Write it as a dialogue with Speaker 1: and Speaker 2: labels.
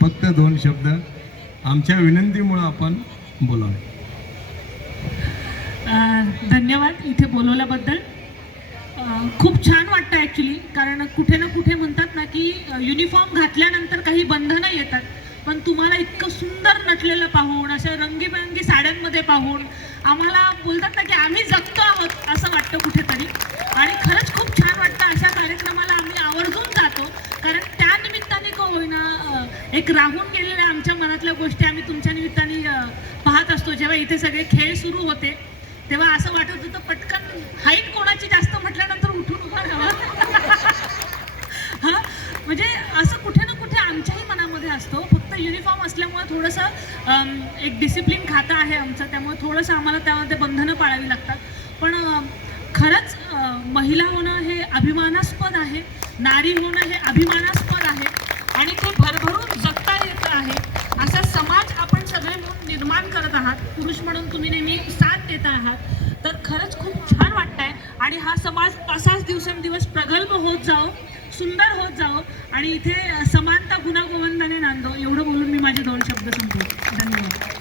Speaker 1: फक्त दोन शब्द. आमच्या विनंतीमुळं आपण बोलावे.
Speaker 2: धन्यवाद इथे बोलवल्याबद्दल. खूप छान वाटतं ॲक्च्युली कारण कुठे ना कुठे म्हणतात ना की युनिफॉर्म घातल्यानंतर काही बंधनं येतात. पण तुम्हाला इतकं सुंदर नटलेलं पाहून अशा रंगीबेरंगी साड्यांमध्ये पाहून आम्हाला बोलतात ना की आम्ही जगतो आहोत असं वाटतं कुठेतरी आणि खरंच खूप छान वाटतं अशा कार्यक्रमाला आम्ही आवर्जून जातो कारण त्या निमित्ताने का होईना अ, एक राहून गेलेल्या आमच्या मनातल्या गोष्टी आम्ही तुमच्या निमित्ताने पाहत असतो. जेव्हा इथे सगळे खेळ सुरू होते तेव्हा असं वाटत होतं पटकन हाईट कोणाची जास्त म्हटल्यानंतर उठून उभा राहावा? हा? म्हणजे असं कुठे ना कुठे आमच्याही मनामध्ये असतो. फक्त युनिफॉर्म असल्यामुळे थोडंसं एक डिसिप्लिन खातं आहे आमचं. त्यामुळे थोडंसं आम्हाला त्यामध्ये बंधनं पाळावी लागतात. पण खरंच महिला होणं हे अभिमानास्पद आहे. नारी होणं हे अभिमानास्पद निर्माण करत आहात पुरुष म्हणून तुम्ही नेहमी साथ देत आहात तर खरंच खूप छान वाटतंय. आणि हा समाज असाच दिवसेंदिवस प्रगल्भ होत जाओ सुंदर होत जाओ आणि इथे समानता गुणागोवंदाने नांदो. एवढं बोलून मी माझे दोन शब्द संपवतो. धन्यवाद.